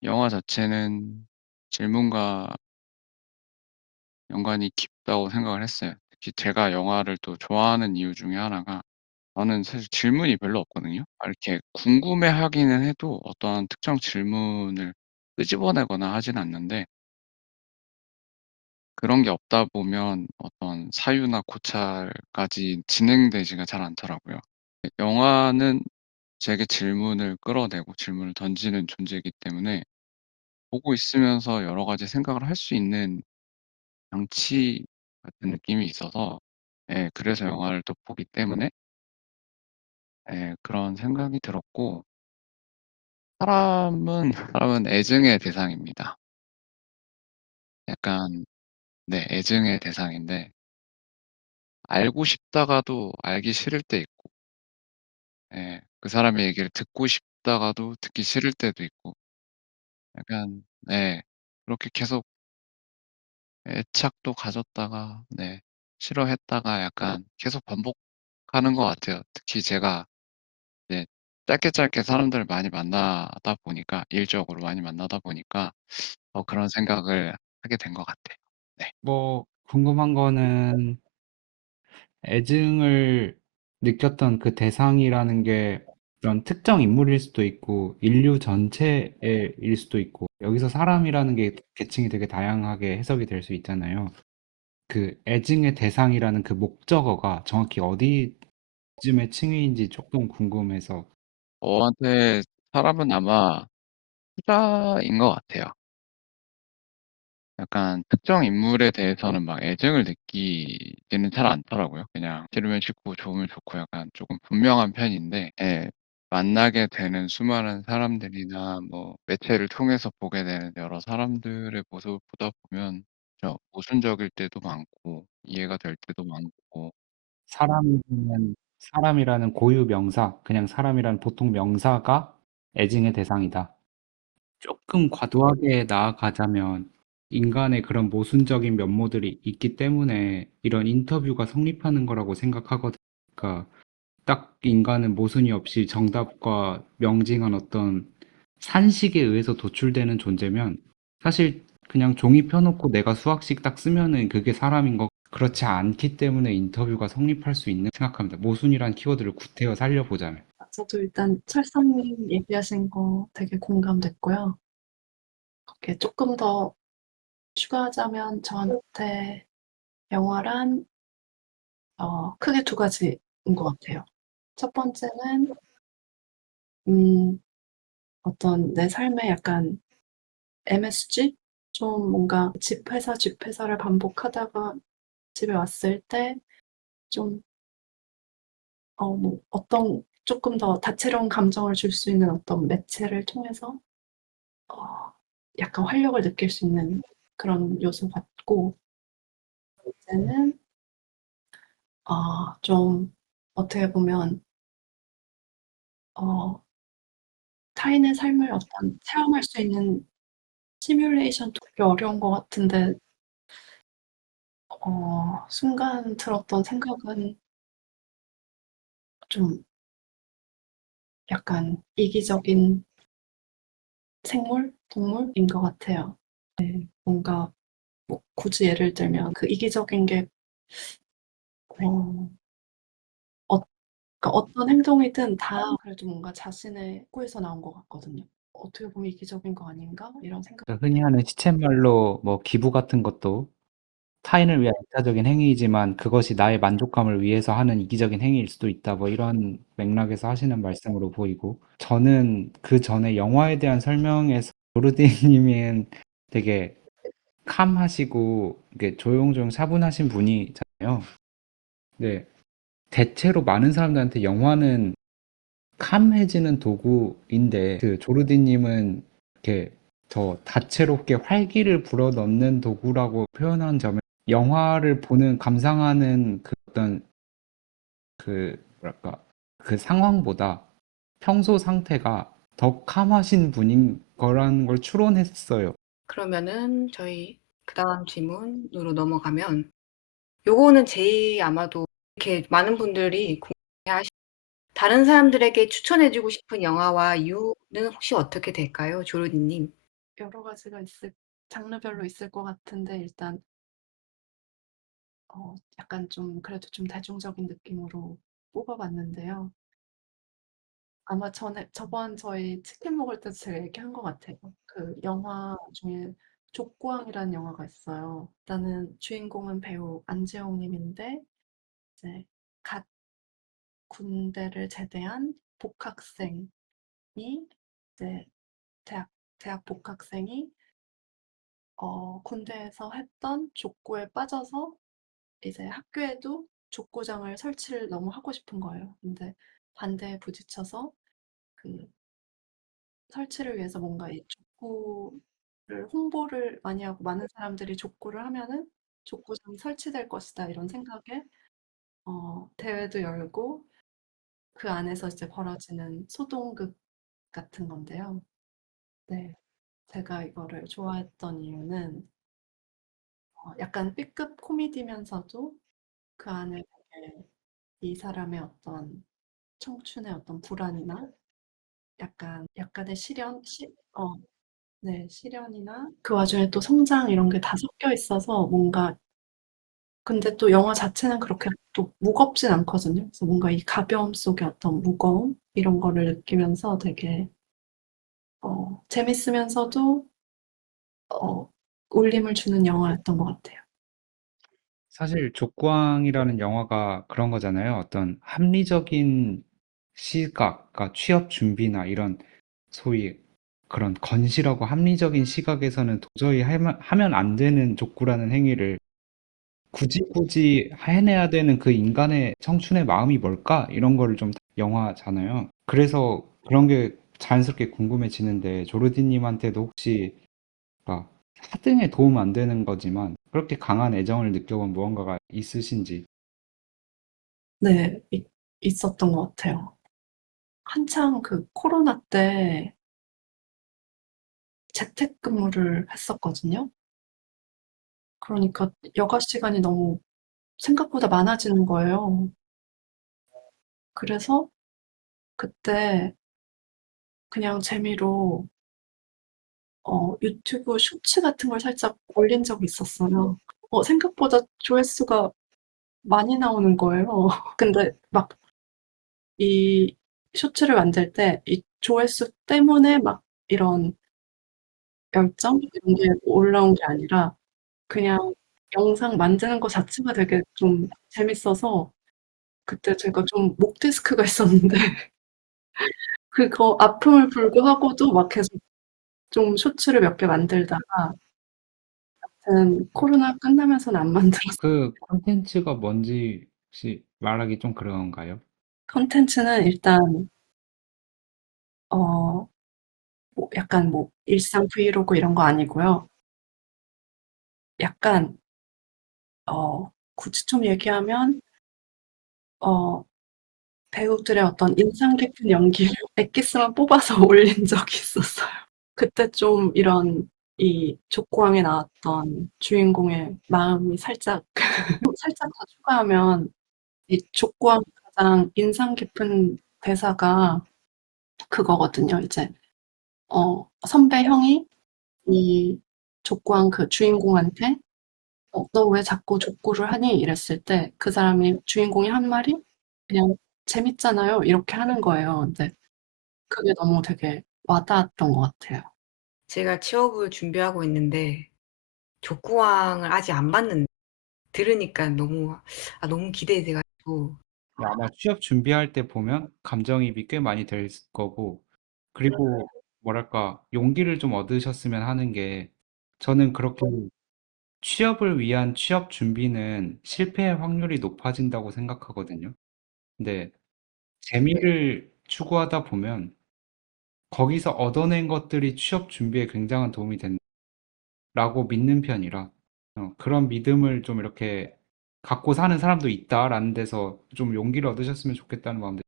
영화 자체는 질문과 연관이 깊다고 생각을 했어요. 특히 제가 영화를 또 좋아하는 이유 중에 하나가 저는 사실 질문이 별로 없거든요. 이렇게 궁금해하기는 해도 어떠한 특정 질문을 끄집어내거나 하진 않는데 그런 게 없다 보면 어떤 사유나 고찰까지 진행되지가 잘 않더라고요. 영화는 제게 질문을 끌어내고 질문을 던지는 존재이기 때문에 보고 있으면서 여러 가지 생각을 할 수 있는 장치 같은 느낌이 있어서 예 그래서 영화를 또 보기 때문에 예 그런 생각이 들었고 사람은 애증의 대상입니다. 약간 네 애증의 대상인데 알고 싶다가도 알기 싫을 때 있고 예 그 사람의 얘기를 듣고 싶다가도 듣기 싫을 때도 있고 약간 네 그렇게 계속 애착도 가졌다가 네 싫어했다가 약간 계속 반복하는 것 같아요. 특히 제가 이제 짧게 짧게 사람들을 많이 만나다 보니까 일적으로 많이 만나다 보니까 더 그런 생각을 하게 된 것 같아요. 네. 뭐 궁금한 거는 애증을 느꼈던 그 대상이라는 게 그런 특정 인물일 수도 있고 인류 전체일 수도 있고 여기서 사람이라는 게 계층이 되게 다양하게 해석이 될 수 있잖아요. 그 애증의 대상이라는 그 목적어가 정확히 어디쯤의 층위인지 조금 궁금해서. 저한테 사람은 아마 후자인 것 같아요. 약간 특정 인물에 대해서는 막 애정을 느끼지는 잘 않더라고요. 그냥 싫으면 싫고 좋으면 좋고 약간 조금 분명한 편인데 예 만나게 되는 수많은 사람들이나 뭐 매체를 통해서 보게 되는 여러 사람들의 모습을 보다 보면 모순적일 때도 많고 이해가 될 때도 많고 사람이라는 고유 명사, 그냥 사람이라는 보통 명사가 애증의 대상이다. 조금 과도하게 나아가자면 인간의 그런 모순적인 면모들이 있기 때문에 이런 인터뷰가 성립하는 거라고 생각하거든요. 그러니까 딱 인간은 모순이 없이 정답과 명징한 어떤 산식에 의해서 도출되는 존재면 사실 그냥 종이 펴놓고 내가 수학식 딱 쓰면은 그게 사람인 거 그렇지 않기 때문에 인터뷰가 성립할 수 있는 생각합니다. 모순이란 키워드를 구태여 살려보자면. 저도 일단 철성님 얘기하신 거 되게 공감됐고요. 거기에 조금 더 추가하자면 저한테 영화란 크게 두 가지인 것 같아요. 첫 번째는 음 어떤 내 삶에 약간 MSG? 좀 뭔가 집 회사를 반복하다가 집에 왔을 때 좀 뭐 어떤 쪼끔 더 다채로운 감정을 줄 수 있는 어떤 매체를 통해서 어 약간 활력을 느낄 수 있는 그런 요소 같고, 둘째는 좀 어떻게 보면 어 타인의 삶을 어떤 체험할 수 있는 시뮬레이션도 되게 어려운 것 같은데 순간 들었던 생각은 좀 약간 이기적인 생물, 동물인 것 같아요. 네. 뭔가 뭐 굳이 예를 들면 그 이기적인 게 어 어 그러니까 어떤 행동이든 다 그래도 뭔가 자신의 욕구에서 나온 것 같거든요. '어떻게 보면 이기적인 거 아닌가?' 이런 생각. 그러니까 흔히 하는 시쳇말로 뭐 기부 같은 것도 타인을 위한 이타적인 행위이지만 그것이 나의 만족감을 위해서 하는 이기적인 행위일 수도 있다. 뭐 이런 맥락에서 하시는 말씀으로 보이고 저는 그 전에 영화에 대한 설명에서 조르디 님은 되게 캄하시고 이게 조용조용 차분하신 분이잖아요. 네. 대체로 많은 사람들한테 영화는 캄해지는 도구인데 그 조르디 님은 이렇게 더 다채롭게 활기를 불어넣는 도구라고 표현한 점에 영화를 보는 감상하는 그 어떤 그 뭐랄까 그 상황보다 평소 상태가 더 캄하신 분인 거라는 걸 추론했어요. 그러면은 저희 그다음 질문으로 넘어가면 요거는 제일 아마도 이렇게 많은 분들이 궁금해하시 다른 사람들에게 추천해 주고 싶은 영화와 이유는 혹시 어떻게 될까요? 조르디 님. 여러 가지가 장르별로 있을 것 같은데 일단 약간 좀 그래도 좀 대중적인 느낌으로 뽑아 봤는데요. 아마 저번 저희 치킨 먹을 때도 제가 얘기한 것 같아요. 그 영화 중에 족구왕이라는 영화가 있어요. 일단은 주인공은 배우 안재홍 님인데 이제 갓 군대를 제대한 복학생이 이제 대학 대학 복학생이 군대에서 했던 족구에 빠져서 이제 학교에도 족구장을 설치를 너무 하고 싶은 거예요. 근데 반대에 부딪혀서 그 설치를 위해서 뭔가 이 족구를 홍보를 많이 하고 많은 사람들이 족구를 하면은 '족구장이 설치될 것이다.' 이런 생각에 대회도 열고 그 안에서 이제 벌어지는 소동극 같은 건데요. 네. 제가 이거를 좋아했던 이유는 약간 B급 코미디면서도 그 안에 되게 이 사람의 어떤 청춘의 어떤 불안이나 약간의 네, 시련이나 그 와중에 또 성장 이런 게 다 섞여 있어서 뭔가, 근데 또 영화 자체는 그렇게 또 무겁진 않거든요. 그래서 뭔가 이 가벼움 속에 어떤 무거움 이런 거를 느끼면서 되게 재밌으면서도 어 울림을 주는 영화였던 것 같아요. 사실 족광이라는 영화가 그런 거잖아요. 어떤 합리적인 시각, 그러니까 취업 준비나 이런 소위 그런 건실하고 합리적인 시각에서는 도저히 하면 안 되는 족구라는 행위를 굳이 해내야 되는 그 인간의 청춘의 마음이 뭘까? 이런 거를 좀 영화잖아요. 그래서 그런 게 자연스럽게 궁금해지는데 조르디님한테도 혹시 아, 하등에 도움 안 되는 거지만 그렇게 강한 애정을 느껴본 무언가가 있으신지. 네. 있었던 것 같아요. 한창 그 코로나 때 재택근무를 했었거든요. 그러니까 여가 시간이 너무 생각보다 많아지는 거예요. 그래서 그때 그냥 재미로 유튜브 쇼츠 같은 걸 살짝 올린 적이 있었어요. 생각보다 조회수가 많이 나오는 거예요. 근데 막 이 쇼츠를 만들 때 이 조회수 때문에 막 이런 열정 이런 게 올라온 게 아니라 그냥 영상 만드는 거 자체가 되게 좀 재밌어서 그때 제가 좀 목 디스크가 있었는데 그거 아픔을 불구하고도 막 계속 좀 쇼츠를 몇 개 만들다가 아무튼 코로나 끝나면서는 안 만들었어요. 그 콘텐츠가 뭔지 혹시 말하기 좀 그런가요? 콘텐츠는 일단 어 뭐 약간 뭐 일상 브이로그 이런 거 아니고요. 약간 굳이 좀 얘기하면 어 배우들의 어떤 인상 깊은 연기를 엑기스만 뽑아서 올린 적이 있었어요. 그때 좀 이런 이 족구왕에 나왔던 주인공의 마음이 살짝 살짝 더 추가하면 이 족구왕 가장 인상 깊은 대사가 그거거든요. 이제 선배 형이 이 족구왕 그 주인공한테 "너 왜 자꾸 족구를 하니?" 이랬을 때 그 사람이 주인공이 한 말이 그냥 "재밌잖아요." 이렇게 하는 거예요. 근데 그게 너무 되게 와 닿았던 것 같아요. 제가 취업을 준비하고 있는데 족구왕을 아직 안 봤는데 들으니까 너무 기대돼 가지고. 아마 취업 준비할 때 보면 감정이입이 꽤 많이 될 거고, 그리고 뭐랄까, 용기를 좀 얻으셨으면 하는 게, 저는 그렇게 취업을 위한 취업 준비는 실패의 확률이 높아진다고 생각하거든요. 근데 재미를 추구하다 보면 거기서 얻어낸 것들이 취업 준비에 굉장한 도움이 된다고 믿는 편이라, 그런 믿음을 좀 이렇게 갖고 사는 사람도 있다라는 데서 좀 용기를 얻으셨으면 좋겠다는 마음도.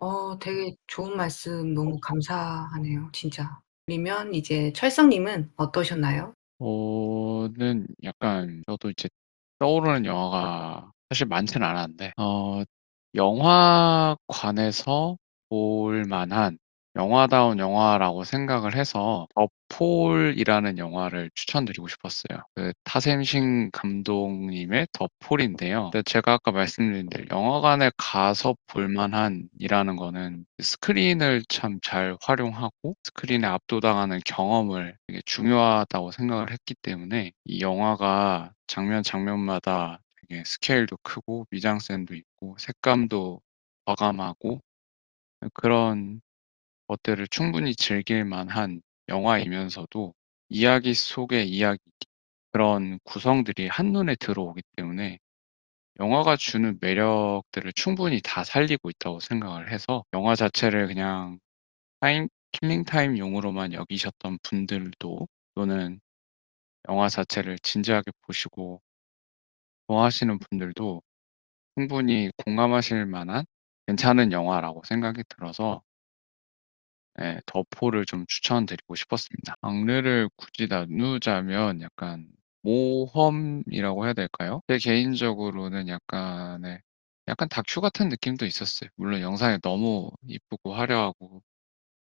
어. 되게 좋은 말씀 너무 감사하네요, 진짜. 그러면 이제 철성님은 어떠셨나요? 저는 약간 저도 이제 떠오르는 영화가 사실 많지는 않았는데 영화관에서 볼 만한 영화다운 영화라고 생각을 해서 더 폴이라는 영화를 추천드리고 싶었어요. 그 타셈신 감독님의 더 폴인데요. 근데 제가 아까 말씀드린 대로 영화관에 가서 볼 만한이라는 거는 스크린을 참 잘 활용하고 스크린에 압도당하는 경험을 되게 중요하다고 생각을 했기 때문에 이 영화가 장면 장면마다 되게 스케일도 크고 미장센도 있고 색감도 과감하고 그런 것들을 충분히 즐길 만한 영화이면서도 이야기 속의 이야기 그런 구성들이 한눈에 들어오기 때문에 영화가 주는 매력들을 충분히 다 살리고 있다고 생각을 해서 영화 자체를 그냥 킬링 타임용으로만 여기셨던 분들도 또는 영화 자체를 진지하게 보시고 좋아하시는 분들도 충분히 공감하실 만한 괜찮은 영화라고 생각이 들어서 예 더포를 좀 추천드리고 싶었습니다. 장르를 굳이 나누자면 약간 모험이라고 해야 될까요? 제 개인적으로는 약간 다큐 같은 느낌도 있었어요. 물론 영상이 너무 이쁘고 화려하고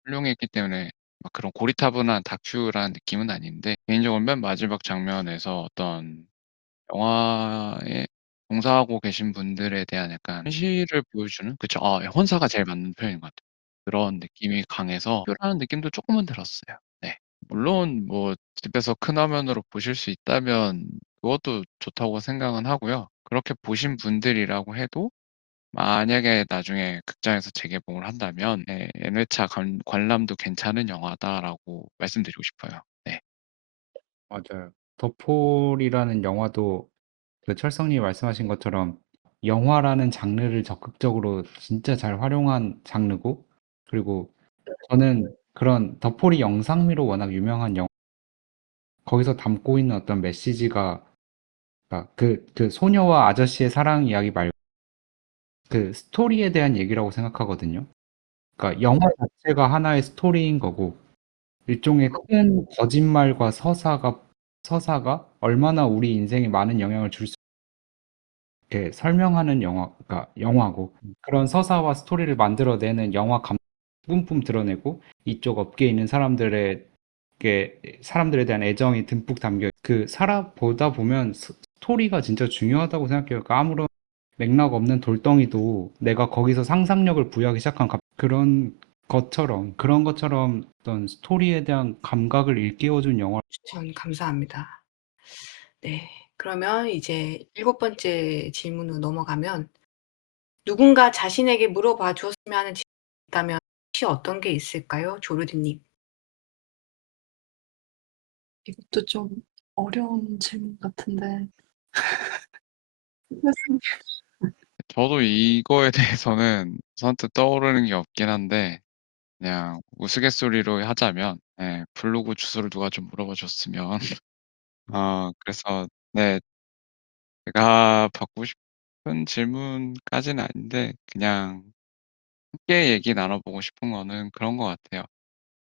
훌륭했기 때문에 막 그런 고리타분한 다큐라는 느낌은 아닌데 개인적으로 맨 마지막 장면에서 어떤 영화에 종사하고 계신 분들에 대한 약간 현실을 보여주는 그쵸. 혼사가 제일 맞는 표현인 것 같아요. 그런 느낌이 강해서 흡연하는 느낌도 쪼끔은 들었어요. 네. 물론 뭐 집에서 큰 화면으로 보실 수 있다면 그것도 좋다고 생각은 하고요. 그렇게 보신 분들이라고 해도 만약에 나중에 극장에서 재개봉을 한다면 네, N회차 관람도 괜찮은 영화다라고 말씀드리고 싶어요. 네. 맞아요. 더폴이라는 영화도 그 철성님이 말씀하신 것처럼 영화라는 장르를 적극적으로 진짜 잘 활용한 장르고, 그리고 저는 그런 더폴이 영상미로 워낙 유명한 거기서 담고 있는 어떤 메시지가, 그러니까 그 소녀와 아저씨의 사랑 이야기 말고 그 스토리에 대한 얘기라고 생각하거든요. 그러니까 영화 자체가 하나의 스토리인 거고, 일종의 큰 거짓말과 서사가 얼마나 우리 인생에 많은 영향을 줄 수 있게 설명하는 영화가 영화고, 그런 서사와 스토리를 만들어내는 영화 뿜뿜 드러내고, 이쪽 업계에 있는 사람들에 대한 애정이 듬뿍 담겨 살아보다 보면 스토리가 진짜 중요하다고 생각해요. 그러니까 아무런 맥락 없는 돌덩이도 내가 거기서 상상력을 부여하기 시작한 그런 것처럼 어떤 스토리에 대한 감각을 일깨워준 영화. 추천 감사합니다. 네. 그러면 이제 7번째 질문으로 넘어가면 누군가 자신에게 물어봐 주었으면 하는 질문이 있다면 혹시 어떤 게 있을까요? 조르디님. 이것도 좀 어려운 질문 같은데. 선생님. 저도 이거에 대해서는 선뜻 떠오르는 게 없긴 한데 그냥 우스갯소리로 하자면 네, 블로그 주소를 누가 좀 물어봐 줬으면 그래서 네, 제가 받고 싶은 질문까지는 아닌데 그냥 함께 얘기 나눠보고 싶은 거는 그런 것 같아요.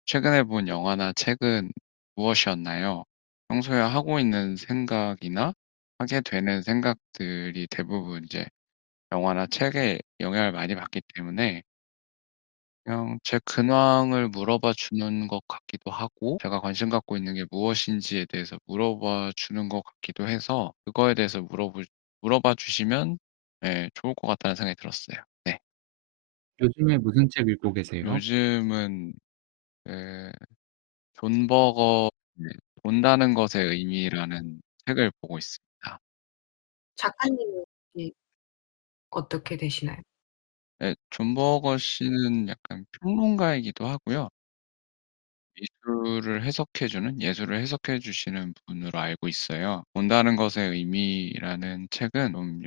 최근에 본 영화나 책은 무엇이었나요? 평소에 하고 있는 생각이나 하게 되는 생각들이 대부분 이제 영화나 책에 영향을 많이 받기 때문에 그냥 제 근황을 물어봐 주는 것 같기도 하고 제가 관심 갖고 있는 게 무엇인지에 대해서 물어봐 주는 것 같기도 해서 그거에 대해서 물어봐 주시면 네, 좋을 것 같다는 생각이 들었어요. 네. 요즘에 무슨 책 읽고 계세요? 요즘은 그 존 버거 네, 본다는 것의 의미라는 책을 보고 있습니다. 작가님은 혹시 어떻게 되시나요? 네, 존 버거 씨는 약간 평론가이기도 하고요. 예술을 해석해 주시는 분으로 알고 있어요. 본다는 것의 의미라는 책은 좀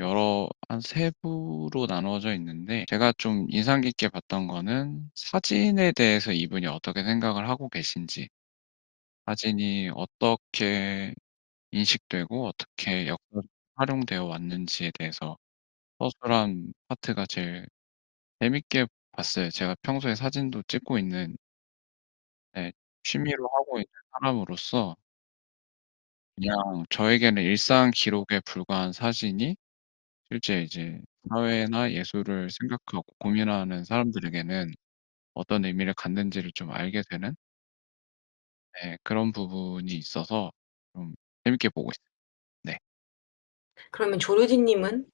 한 3 부로 나누어져 있는데 제가 좀 인상 깊게 봤던 거는 사진에 대해서 이분이 어떻게 생각을 하고 계신지, 사진이 어떻게 인식되고 어떻게 역사적으로 활용되어 왔는지에 대해서 서술한 파트가 제일 재밌게 봤어요. 제가 평소에 사진도 찍고 있는 네, 취미로 하고 있는 사람으로서 그냥 저에게는 일상 기록에 불과한 사진이 실제 이제 사회나 예술을 생각하고 고민하는 사람들에게는 어떤 의미를 갖는지를 좀 알게 되는 네, 그런 부분이 있어서 좀 재밌게 보고 있어요. 네. 그러면 조르디님은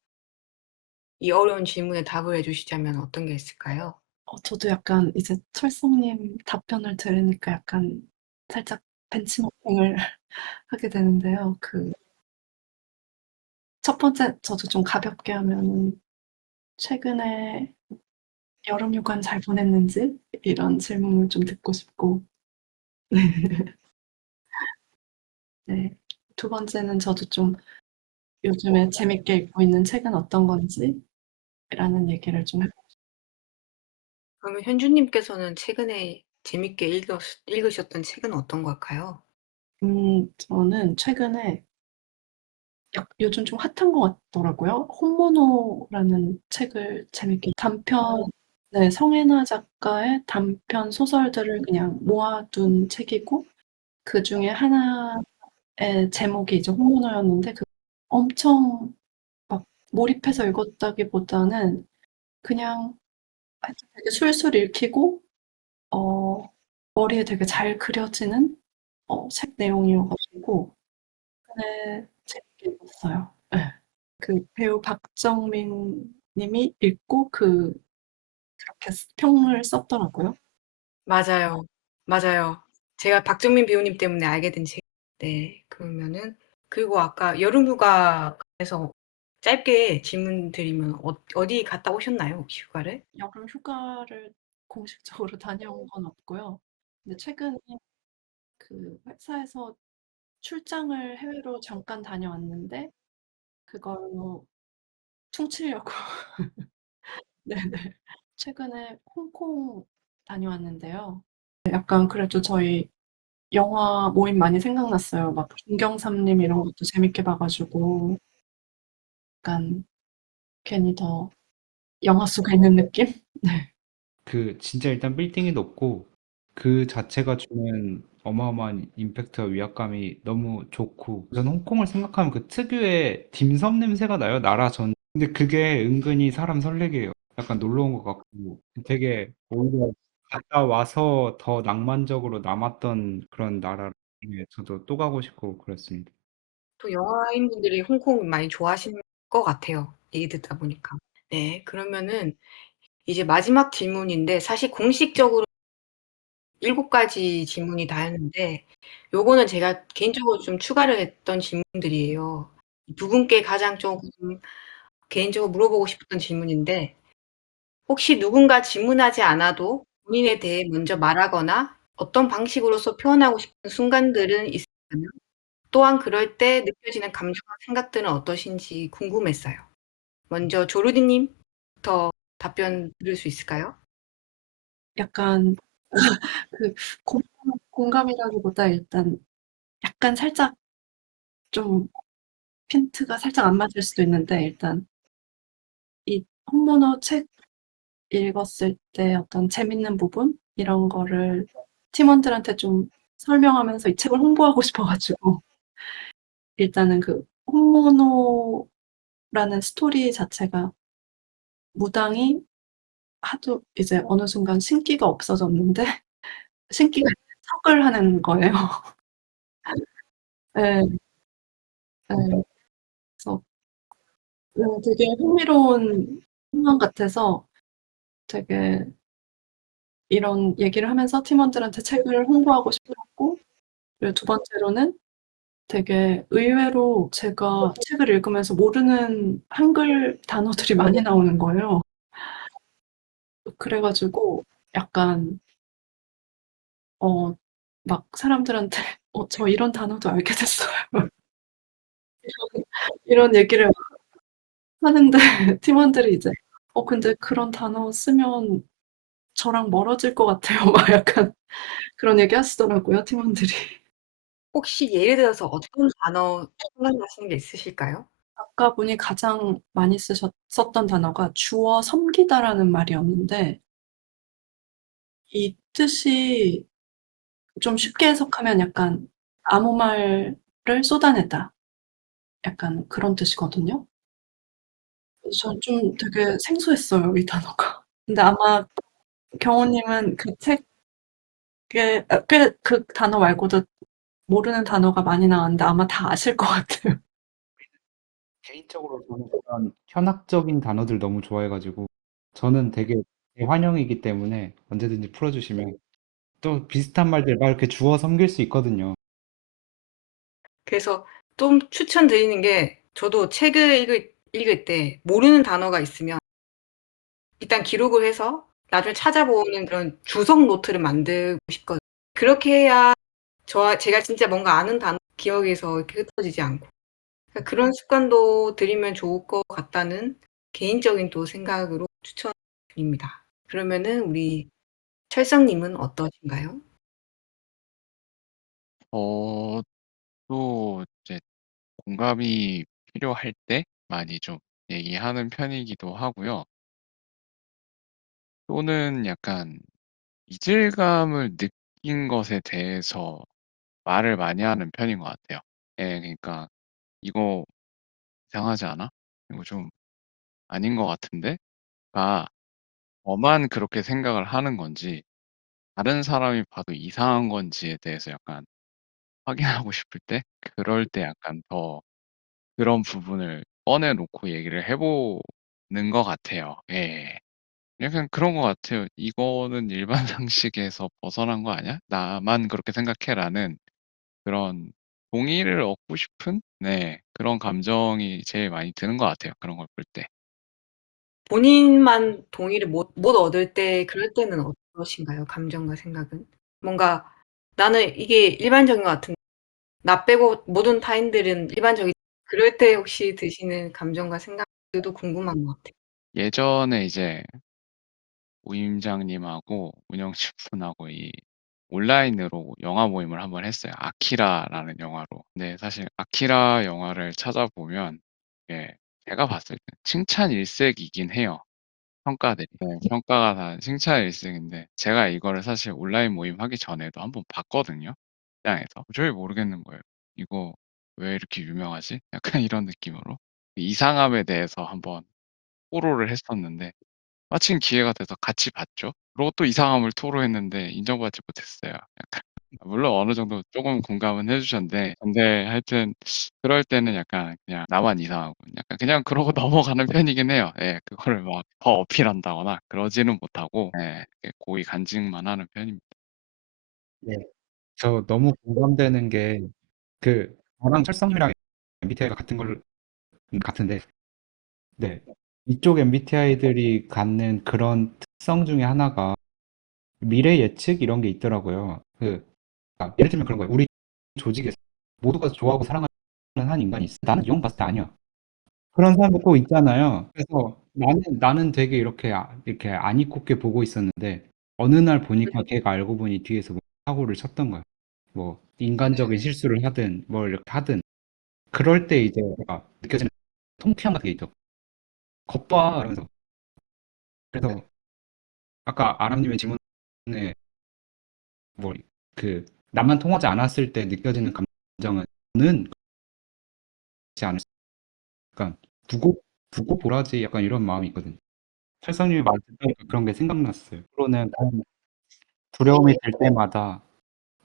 이 어려운 질문에 답을 해 주시자면 어떤 게 있을까요? 저도 약간 이제 철성님 답변을 들으니까 약간 살짝 벤치마킹을 하게 되는데요. 첫 번째 저도 좀 가볍게 하면은 최근에 여름 휴가는 잘 보냈는지 이런 질문을 좀 듣고 싶고 네. 두 번째는 저도 좀 요즘에 재밌게 읽고 있는 책은 어떤 건지라는 얘기를 좀 해 그러면 현주님께서는 최근에 재밌게 읽으셨던 책은 어떤 걸까요? 저는 최근에 요즘 좀 핫한 것 같더라고요. 혼모노라는 책을 재밌게 단편 네 성애나 작가의 단편 소설들을 그냥 모아둔 책이고 그중에 하나의 제목이 이제 혼모노였는데 엄청 막 몰입해서 읽었다기보다는 그냥 하여튼 되게 술술 읽히고 어 머리에 되게 잘 그려지는 책 내용이어 가지고 네 재밌게 읽었어요. 예. 그 배우 박정민 님이 읽고 그렇게 평을 썼더라고요. 맞아요. 맞아요. 제가 박정민 배우님 때문에 알게 된 책. 네. 그러면은 그리고 아까 여름 휴가에서 짧게 질문 드리면 어디 갔다 오셨나요, 혹시 휴가를? 여름 휴가를 공식적으로 다녀온 건 없고요. 근데 최근에 그 회사에서 출장을 해외로 잠깐 다녀왔는데 그걸로 퉁치려고 네네. 최근에 홍콩 다녀왔는데요. 약간 그래도 저희 영화 모임 많이 생각났어요. 막 중경삼림 이런 것도 재밌게 봐 가지고 약간 괜히 더 영화 속에 있는 느낌? 네. 그 진짜 일단 빌딩이 높고 그 자체가 주는 어마어마한 임팩트와 위압감이 너무 좋고 저는 홍콩을 생각하면 그 특유의 딤섬 냄새가 나요. 나라 전. 근데 그게 은근히 사람 설레게 해요. 약간 놀러 온 것 같고 되게 오히려 갔다 와서 더 낭만적으로 남았던 그런 나라를 저도 또 가고 싶고 그렇습니다. 또 영화인분들이 홍콩 많이 좋아하시는 것 같아요, 얘기 듣다 보니까. 네. 그러면은 이제 마지막 질문인데 사실 공식적으로 7 가지 질문이 다였는데 요거는 제가 개인적으로 좀 추가를 했던 질문들이에요. 두 분께 가장 쪼금 개인적으로 물어보고 싶었던 질문인데 혹시 누군가 질문하지 않아도 본인에 대해 먼저 말하거나 어떤 방식으로서 표현하고 싶은 순간들은 있으시다면 또한 그럴 때 느껴지는 감정과 생각들은 어떠신지 궁금했어요. 먼저 조르디 님부터 답변 들을 수 있을까요? 약간 그 공감이라기보다 일단 약간 살짝 좀 핀트가 살짝 안 맞을 수도 있는데 일단 이 홍모노 책 읽었을 때 어떤 재밌는 부분 이런 거를 팀원들한테 좀 설명하면서 이 책을 홍보하고 싶어 가지고 일단은 그 홍모노라는 스토리 자체가 무당이 하도 이제 어느 순간 신기가 없어졌는데 신기가 있는 척을 하는 거예요. 예. 예. 그래서 되게 흥미로운 상황 같아서 되게 이런 얘기를 하면서 팀원들한테 책을 홍보하고 싶었고 그리고 두 번째로는 되게 의외로 제가 책을 읽으면서 모르는 한글 단어들이 많이 나오는 거예요. 그래 가지고 약간 어 막 사람들한테 저 이런 단어도 알게 됐어요." 이런 얘기를 하는데 팀원들이 이제 근데 그런 단어 쓰면 저랑 멀어질 것 같아요." 막 약간 그런 얘기 하시더라고요, 팀원들이. 혹시 예를 들어서 어떤 단어 생각나시는 게 있으실까요? 아까 분이 가장 많이 썼던 단어가 "주어 섬기다."라는 말이었는데 이 뜻이 좀 쉽게 해석하면 약간 "아무 말을 쏟아내다." 약간 그런 뜻이거든요. 그래서 저는 좀 되게 생소했어요, 이 단어가. 근데 아마 경호님은 그 책에 꽤 그 단어 말고도 모르는 단어가 많이 나왔는데 아마 다 아실 것 같아요. 개인적으로 저는 그런 현학적인 단어들 너무 좋아해 가지고 저는 되게 대환영이기 때문에 언제든지 풀어 주시면 또 비슷한 말들 막 이렇게 주워 섬길 수 있거든요. 그래서 좀 추천드리는 게 저도 책을 읽을 때 모르는 단어가 있으면 일단 기록을 해서 나중에 찾아보는 그런 주석 노트를 만들고 싶거든요. 그렇게 해야 제가 진짜 뭔가 아는 단어 기억에서 이렇게 흩어지지 않고 그러니까 그런 습관도 들이면 좋을 것 같다는 개인적인 또 생각으로 추천드립니다. 그러면은 우리 철성 님은 어떠신가요? 또 이제 공감이 필요할 때 많이 좀 얘기하는 편이기도 하고요. 또는 약간 이질감을 느낀 것에 대해서 말을 많이 하는 편인 것 같아요. 예, 그러니까 "이거 이상하지 않아? 이거 좀 아닌 것 같은데?"가 저만 그렇게 생각을 하는 건지 다른 사람이 봐도 이상한 건지에 대해서 약간 확인하고 싶을 때 그럴 때 약간 더 그런 부분을 꺼내 놓고 얘기를 해 보는 것 같아요. 예. 약간 그런 것 같아요. '이거는 일반 상식에서 벗어난 거 아니야? 나만 그렇게 생각해.'라는 그런 동의를 얻고 싶은 네 그런 감정이 제일 많이 드는 것 같아요, 그런 걸 볼 때. 본인만 동의를 못 얻을 때 그럴 때는 어떠신가요? 감정과 생각은? 뭔가 나는 이게 일반적인 것 같은데 나 빼고 모든 타인들은 일반적이 그럴 때 혹시 드시는 감정과 생각들도 궁금한 것 같아요. 예전에 이제 모임장님하고 운영진분하고 이 온라인으로 영화 모임을 한번 했어요. 아키라라는 영화로. 근데 사실 아키라 영화를 찾아보면 예 제가 봤을 때 칭찬 일색이긴 해요. 평가들이. 네. 평가가 다 칭찬 일색인데 제가 이거를 사실 온라인 모임 하기 전에도 한번 봤거든요, 극장에서. 도저히 모르겠는 거예요. '이거 왜 이렇게 유명하지?' 약간 이런 느낌으로. 이상함에 대해서 한번 토로를 했었는데 마침 기회가 돼서 같이 봤죠. 그리고 또 이상함을 토로했는데 인정받지 못했어요. 약간 물론 어느 정도 쪼금 공감은 해 주셨는데 근데 하여튼 그럴 때는 약간 그냥 나만 이상하고 약간 그냥 그러고 넘어가는 편이긴 해요. 예. 그거를 막 더 어필한다거나 그러지는 못하고 예 고이 간직만 하는 편입니다. 네. 저 너무 공감되는 게 저랑 철성님이랑 MBTI가 같은데 네. 이쪽 MBTI들이 갖는 그런 특성 중에 하나가 미래 예측 이런 게 있더라고요. 예를 들면 그런 거예요. 우리 조직에서 모두가 좋아하고 사랑하는 한 인간이 있어. 나는 이 형 봤을 때 아니야. 그런 사람도 또 있잖아요. 그래서 나는 되게 이렇게 안 입곱게 보고 있었는데 어느 날 보니까 걔가 알고 보니 뒤에서 뭐 사고를 쳤던 거야. 뭐 인간적인 실수를 하든 뭘 이렇게 하든 그럴 때 이제 내가 느껴지는 통쾌함 같은 게 있죠. "겉 봐." 이러면서. 그래서 아까 아람님의 질문에 뭐 나만 통하지 않았을 때 느껴지는 감정은 저는 그렇지 않을 수 약간 두고 보라지 약간 이런 마음이 있거든요. 철성님의 말 듣다니까 그런 게 생각났어요. 앞으로는 두려움이 들 때마다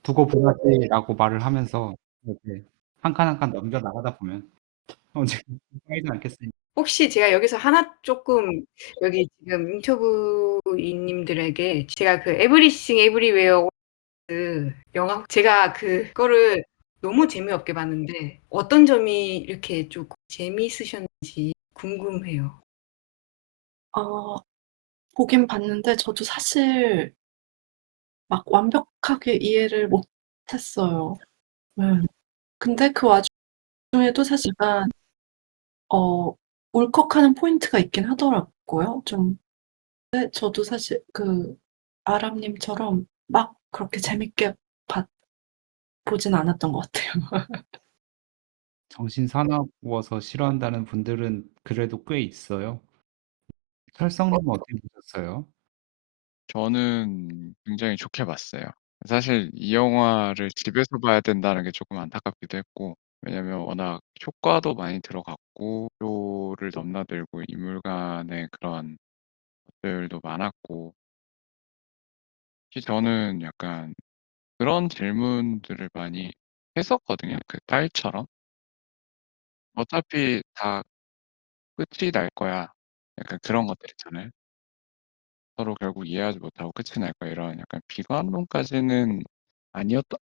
"두고 보라지."라고 말을 하면서 이렇게 한 칸 한 칸 넘겨 나가다 보면 언젠가 쌓이지 않겠습니까? 혹시 제가 여기서 하나 쪼끔 여기 지금 인터뷰이님들에게 제가 그 에브리싱 에브리웨어 그 영화 제가 그거를 너무 재미없게 봤는데 어떤 점이 이렇게 쪼끔 재미있으셨는지 궁금해요. 어 보긴 봤는데 저도 사실 막 완벽하게 이해를 못했어요. 네. 근데 그 와중에도 사실 약간 울컥하는 포인트가 있긴 하더라고요. 좀 근데 저도 사실 아람님처럼 막 그렇게 재밌게 봤 보진 않았던 것 같아요. 정신 사나워서 싫어한다는 분들은 그래도 꽤 있어요. 철성님은 어떻게 보셨어요? 저는 굉장히 좋게 봤어요. 사실 이 영화를 집에서 봐야 된다는 게 쪼끔 안타깝기도 했고 왜냐면 워낙 효과도 많이 들어갔고 를 넘나들고 인물 간의 그런 것들도 많았고 특히 저는 약간 그런 질문들을 많이 했었거든요. 그 딸처럼. "어차피 다 끝이 날 거야." 약간 그런 것들 있잖아요. "서로 결국 이해하지 못하고 끝이 날 거야." 이런 약간 비관론까지는 아니었던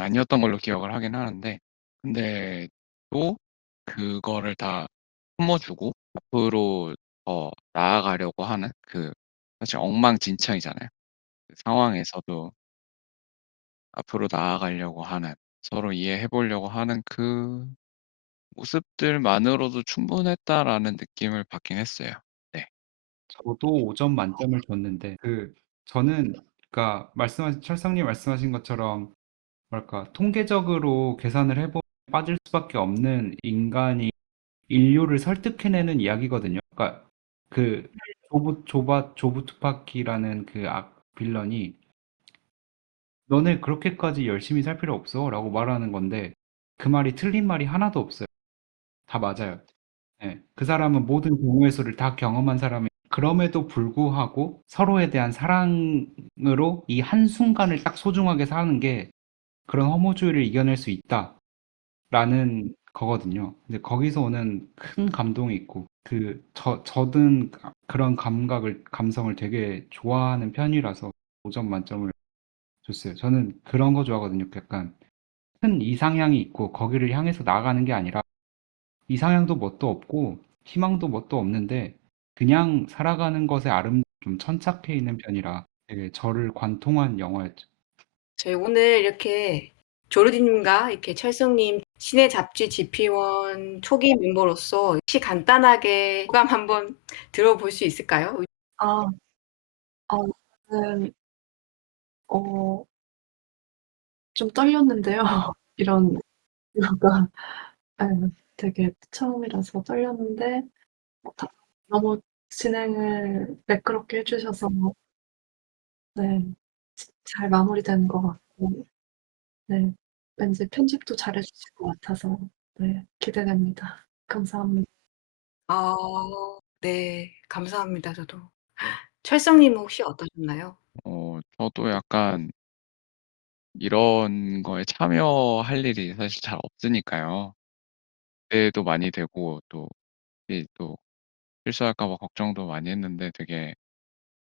아니었던 걸로 기억을 하긴 하는데 근데 또 그거를 다 품어주고 앞으로 더 나아가려고 하는 사실 엉망진창이잖아요. 그 상황에서도 앞으로 나아가려고 하는 서로 이해해 보려고 하는 그 모습들만으로도 '충분했다.'라는 느낌을 받긴 했어요. 네. 저도 5점 만점을 줬는데 저는 그러니까 철성님 말씀하신 것처럼 뭐랄까 통계적으로 계산을 해 보면 빠질 수밖에 없는 인간이 인류를 설득해내는 이야기거든요. 그러니까 그 조부 투파키라는 빌런이 "너네 그렇게까지 열심히 살 필요 없어."라고 말하는 건데 그 말이 틀린 말이 하나도 없어요. 다 맞아요. 예. 그 사람은 모든 공허의 수를 다 경험한 사람이 그럼에도 불구하고 서로에 대한 사랑으로 이 한순간을 딱 소중하게 사는 게 그런 허무주의를 이겨낼 수 있다라는 거거든요. 근데 거기서 오는 큰 감동이 있고 저는 그런 감성을 되게 좋아하는 편이라서 5점 만점을 줬어요. 저는 그런 거 좋아하거든요. 약간 큰 이상향이 있고 거기를 향해서 나아가는 게 아니라 이상향도 뭣도 없고 희망도 뭣도 없는데 그냥 살아가는 것에 좀 천착해 있는 편이라 되게 저를 관통한 영화였죠. 저희 오늘 이렇게 조르디님과 이렇게 철성님 신의 잡지 GP1 초기 멤버로서 혹시 간단하게 소감 한번 들어볼 수 있을까요? 아, 저는 어, 좀 떨렸는데요. 이런 이유가 되게 처음이라서 떨렸는데 다 너무 진행을 매끄럽게 해주셔서 네, 잘 마무리된 것 같고 네, 왠지 편집도 잘해주실 것 같아서 네, 기대됩니다. 감사합니다. 아, 네. 감사합니다. 저도. 철성님은 혹시 어떠셨나요? 저도 약간 이런 거에 참여할 일이 사실 잘 없으니까요. 기대도 많이 되고 또 이또 실수할까 봐 걱정도 많이 했는데 되게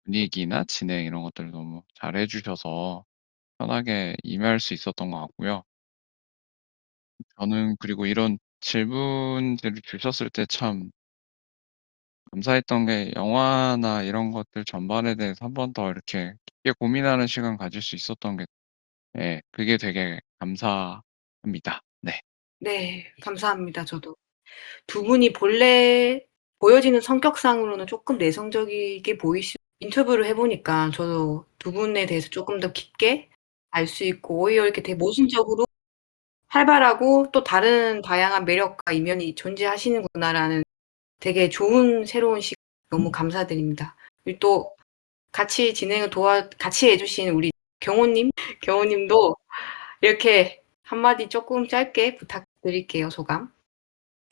분위기나 진행 이런 것들을 너무 잘해 주셔서 편하게 임할 수 있었던 것 같고요. 저는 그리고 이런 질문들을 주셨을 때 참 감사했던 게 영화나 이런 것들 전반에 대해서 한 번 더 이렇게 깊게 고민하는 시간 가질 수 있었던 게 예 그게 되게 감사합니다. 네. 네. 감사합니다. 저도. 두 분이 본래 보여지는 성격상으로는 쪼끔 내성적이게 인터뷰를 해 보니까 저도 두 분에 대해서 쪼끔 더 깊게 알 수 있고 오히려 이렇게 되게 모순적으로 활발하고 또 다른 다양한 매력과 이면이 존재하시는구나라는 되게 좋은 새로운 너무 감사드립니다. 그리고 또 같이 진행을 같이 해 주신 우리 경호님도 이렇게 한마디 쪼끔 짧게 부탁드릴게요, 소감.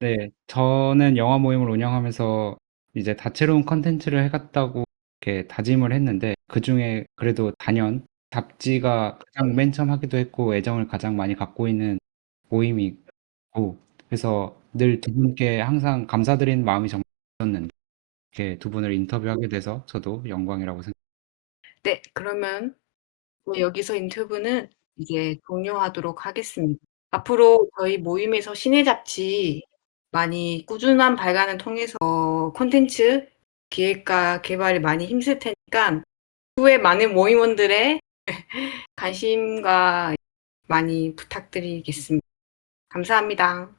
네, 저는 영화 모임을 운영하면서 이제 다채로운 컨텐츠를 해갔다고 이렇게 다짐을 했는데 그중에 그래도 단연 잡지가 가장 맨 처음 하기도 했고 애정을 가장 많이 갖고 있는 모임이고 그래서 늘 두 분께 항상 감사드리는 마음이 정말 있었는데 이렇게 두 분을 인터뷰하게 돼서 저도 영광이라고 생각합니다. 네. 그러면 여기서 인터뷰는 이제 종료하도록 하겠습니다. 앞으로 저희 모임에서 신의 잡지 많이 꾸준한 발간을 통해서 콘텐츠 기획과 개발에 많이 힘쓸 테니까 후에 많은 모임원들의 관심과 많이 부탁드리겠습니다. 감사합니다.